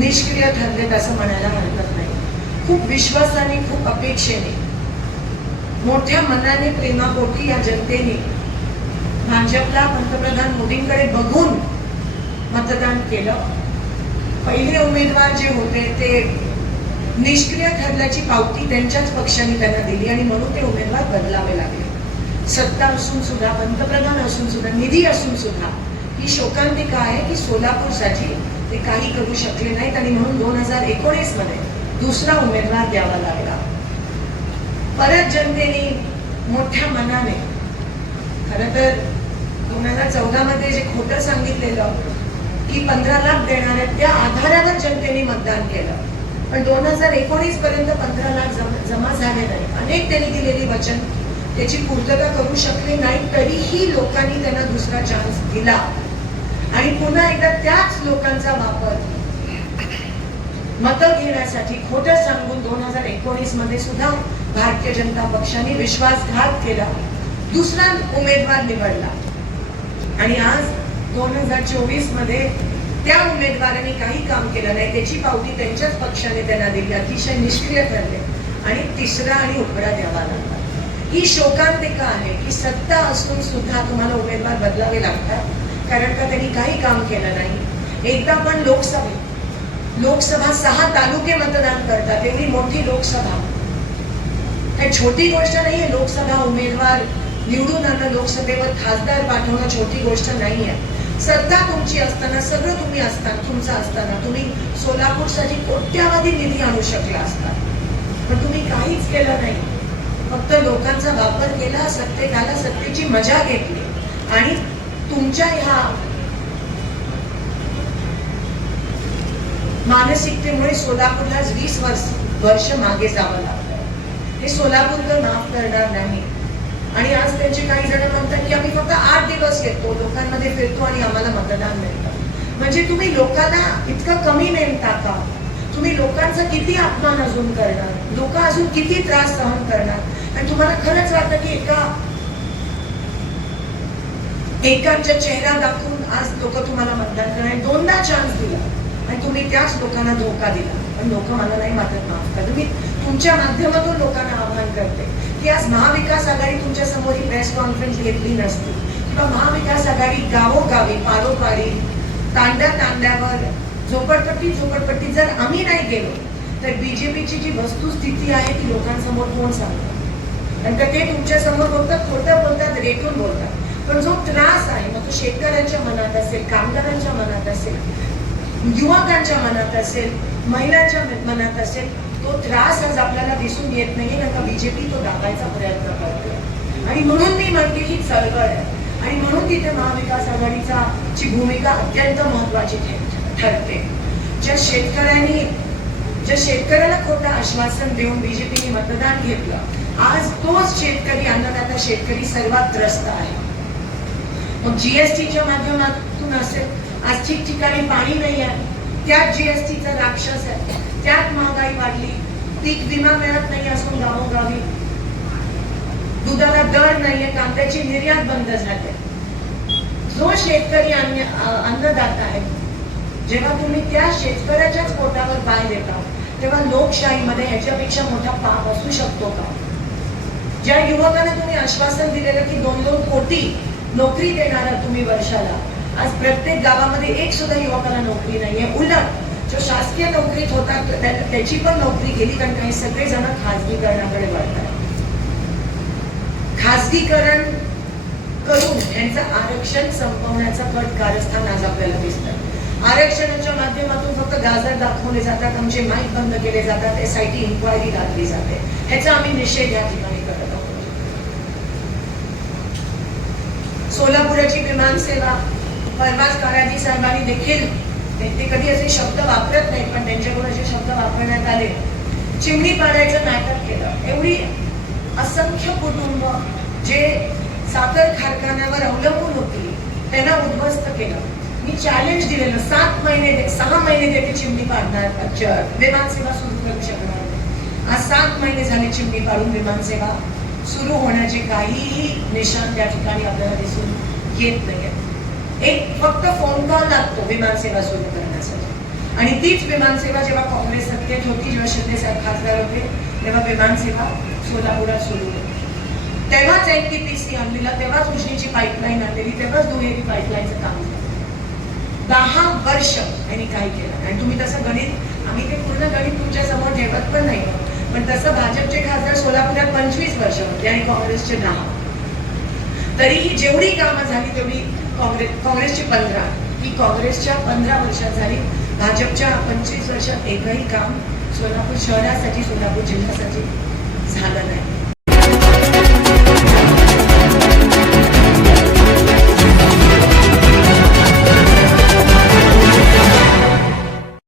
निष्क्रिय ठरलेत असं म्हणायला हरकत नाही खूप विश्वासाने खूप अपेक्षेने मोठ्या मनाने प्रेमापोटी या जनतेने भाजपला पंतप्रधान मोदींकडे बघून मतदान केलं पहिले उमेदवार जे होते ते निष्क्रिय ठरल्याची पावती त्यांच्याच पक्षाने त्यांना दिली आणि म्हणून ते उमेदवार बदलावे लागले सत्ता असून सुद्धा पंतप्रधान असून सुद्धा निधी असून सुद्धा ही शोकांतिका आहे की सोलापूरसाठी ते काही करू शकले नाहीत आणि म्हणून दोन हजार एकोणीस मध्ये दुसरा उमेदवार द्यावा लागला परत जनतेने मोठ्या मनाने खरं तर दोन हजार चौदा मध्ये जे खोटं सांगितलेलं की पंधरा लाख देणार देणाऱ्या त्या आधारावर जनतेने मतदान केलं पण दोन हजार एकोणीस पर्यंत पंधरा लाख जमा झाले नाही अनेक त्यांनी दिलेली वचन त्याची पूर्तता करू शकले नाही तरीही लोकांनी त्यांना दुसरा चान्स दिला आणि पुन्हा एकदा त्याच लोकांचा वापर मत घेण्यासाठी खोट सांगून दोन हजार एकोणीस मध्ये सुद्धा भारतीय जनता पक्षाने विश्वासघात केला दुसरा उमेदवार निवडला आणि आज दोन हजार चोवीस मध्ये त्या उमेदवाराने काही काम केलं नाही त्याची पावती त्यांच्याच पक्षाने त्यांना दिली अतिशय निष्क्रिय ठरले आणि तिसरा आणि उघडा द्यावा लागला ही शोकांतिका आहे की सत्ता असून सुद्धा तुम्हाला उमेदवार बदलावे लागतात कारण का त्यांनी काही काम केलं नाही एकदा पण लोकसभेत लोकसभा सहा तालुके मतदान करतात एवढी मोठी लोकसभा काय छोटी गोष्ट नाही आहे लोकसभा उमेदवार निवडून आणणं लोकसभेवर खासदार पाठवणं छोटी गोष्ट नाही आहे सत्ता तुमची असताना सगळं तुम्ही असता तुमचं असताना तुम्ही सोलापूरसाठी कोट्यावधी निधी आणू शकला असता पण तुम्ही काहीच केलं नाही फक्त लोकांचा वापर केला सत्तेत आला सत्तेची मजा घेतली आणि तुमच्या ह्या मानसिकतेमुळे सोलापूरला वीस वर्ष वर्ष मागे जावं लागतं हे सोलापूरकर माफ करणार नाही आणि आज त्यांचे काही जण म्हणतात की आम्ही फक्त आठ दिवस घेतो लोकांमध्ये फिरतो आणि आम्हाला मतदान मिळतं म्हणजे तुम्ही लोकांना इतकं कमी नेमता का तुम्ही लोकांचा किती अपमान अजून करणार लोक अजून किती त्रास सहन करणार आणि तुम्हाला खरंच वाटतं की एका एकरच्या चेहरा दाखवून आज लोक तुम्हाला मतदान करणार दोनदा चान्स दिला आणि तुम्ही त्याच लोकांना धोका दिला पण लोक मला नाही मात्र माफ करत मी तुमच्या माध्यमातून लोकांना आवाहन करते की आज महाविकास आघाडी तुमच्या समोर ही प्रेस कॉन्फरन्स घेतली नसती किंवा महाविकास आघाडी गावोगावी पारोपारी तांड्या तांड्यावर झोपडपट्टी झोपडपट्टी जर आम्ही नाही गेलो तर बीजेपीची जी वस्तुस्थिती आहे ती लोकांसमोर कोण सांगतात नंतर ते तुमच्यासमोर बोलतात खोटं बोलतात रेटून बोलतात पण जो त्रास आहे मग तो शेतकऱ्यांच्या मनात असेल कामगारांच्या मनात असेल युवकांच्या मनात असेल महिलांच्या मनात असेल तो त्रास आज आपल्याला दिसून येत नाही ना का बीजेपी तो दाखवायचा प्रयत्न करते आणि म्हणून मी म्हणते ही चळवळ आहे आणि म्हणून तिथे महाविकास आघाडीचा ची भूमिका अत्यंत महत्वाची ठरते ज्या शेतकऱ्यांनी ज्या शेतकऱ्याला खोटं आश्वासन देऊन बीजेपीने मतदान घेतलं आज तोच शेतकरी अन्नदाता शेतकरी सर्वात त्रस्त आहे मग जीएसटीच्या माध्यमातून असेल आज ठिकठिकाणी पाणी नाही आहे त्यात जीएसटीचा राक्षस आहे त्यात महागाई वाढली पीक विमा मिळत नाही असून गावोगावी दुधाला दर नाहीये कांद्याची निर्यात बंद झाली जो शेतकरी अन्न अन्नदाता आहे जेव्हा तुम्ही त्या शेतकऱ्याच्याच पोटावर पाय देता तेव्हा लोकशाहीमध्ये ह्याच्यापेक्षा मोठा पाप असू शकतो का ज्या युवकाने तुम्ही आश्वासन दिलेलं की दोन दोन कोटी नोकरी देणार तुम्ही वर्षाला आज प्रत्येक गावामध्ये एक सुद्धा युवकाला नोकरी नाहीये उलट जो शासकीय नोकरीत होता त्याची पण नोकरी गेली कारण काही सगळेजण खाजगीकरणाकडे वळतात खाजगीकरण करून यांचं आरक्षण संपवण्याचा कट कारस्थान आज आपल्याला दिसत आरक्षणाच्या माध्यमातून फक्त गाजर दाखवले जातात आमचे माईक बंद केले जातात एस आय टी इन्क्वायरी लागली जाते ह्याचा आम्ही निषेध या ठिकाणी सोलापुराची विमानसेवा परवाच काराजी साहेबांनी देखील ते कधी असे शब्द वापरत नाही पण त्यांच्याकडून असे शब्द वापरण्यात आले चिमणी पाडायचं नाटक केलं एवढी असंख्य कुटुंब जे साखर कारखान्यावर अवलंबून होती त्यांना उद्ध्वस्त केलं मी चॅलेंज दिलेलं सात महिने सहा महिने ते चिमणी पाडणार विमानसेवा सुरू करू शकणार आज सात महिने झाले चिमणी पाडून विमानसेवा सुरू होण्याचे काहीही निशाण त्या ठिकाणी आपल्याला दिसून येत नाही एक फक्त फोन कॉल लागतो विमानसेवा सुरू करण्यासाठी आणि तीच विमानसेवा जेव्हा काँग्रेस सत्तेत होती जेव्हा शिंदे खासदार होते तेव्हा विमानसेवा सोलापुरात सुरू होते तेव्हाच एक टी पी सी तेव्हाच उष्णीची पाईपलाईन आणलेली तेव्हाच दुहेरी पाईपलाईनचं काम झालं दहा वर्ष यांनी काय केलं आणि तुम्ही तसं गणित आम्ही ते पूर्ण गणित तुमच्या समोर जेवत पण नाही पण तसं भाजपचे खासदार सोलापूरात पंचवीस वर्ष होते आणि काँग्रेसचे दहा तरीही जेवढी कामं झाली तेवढी काँग्रेस काँग्रेसची पंधरा ही काँग्रेसच्या पंधरा वर्षात झाली भाजपच्या पंचवीस वर्षात एकही काम सोलापूर शहरासाठी सोलापूर जिल्ह्यासाठी